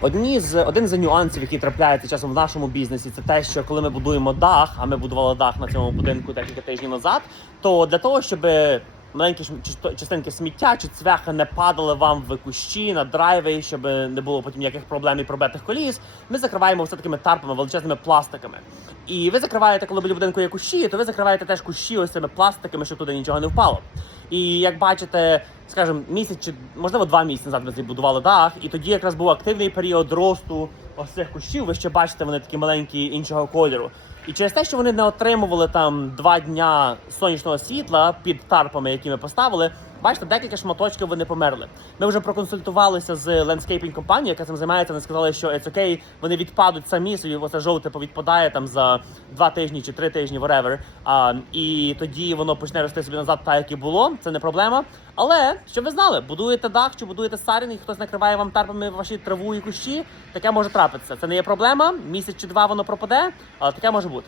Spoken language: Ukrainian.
Одні з один з нюансів, які трапляються часом в нашому бізнесі, це те, що коли ми будуємо дах, а ми будували дах на цьому будинку декілька тижнів назад, то для того, щоб маленькі частинки сміття чи цвяха не падали вам в кущі на драйви, щоб не було потім ніяких проблем і пробитих коліс, ми закриваємо все такими тарпами, величезними пластиками. І ви закриваєте, коли біля будинку є кущі, то ви закриваєте теж кущі ось цими пластиками, щоб туди нічого не впало. І як бачите, скажімо, місяць чи можливо два місяці назад ми збудували дах, і тоді якраз був активний період росту ось цих кущів. Ви ще бачите, вони такі маленькі іншого кольору. І через те, що вони не отримували там два дня сонячного світла під тарпами, які ми поставили, бачите, декілька шматочків вони померли. Ми вже проконсультувалися з лендскейпінг компанією, яка цим займається. Вони сказали, що it's okay, вони відпадуть самі собі, оце жовте повідпадає там за два тижні чи три тижні, whatever. А, і тоді воно почне рости собі назад, так як і було. Це не проблема. Але щоб ви знали, будуєте дах чи будуєте сарін, і хтось накриває вам тарпами ваші траву і кущі, таке може трапитися. Це не є проблема. Місяць чи два воно пропаде, але таке може бути.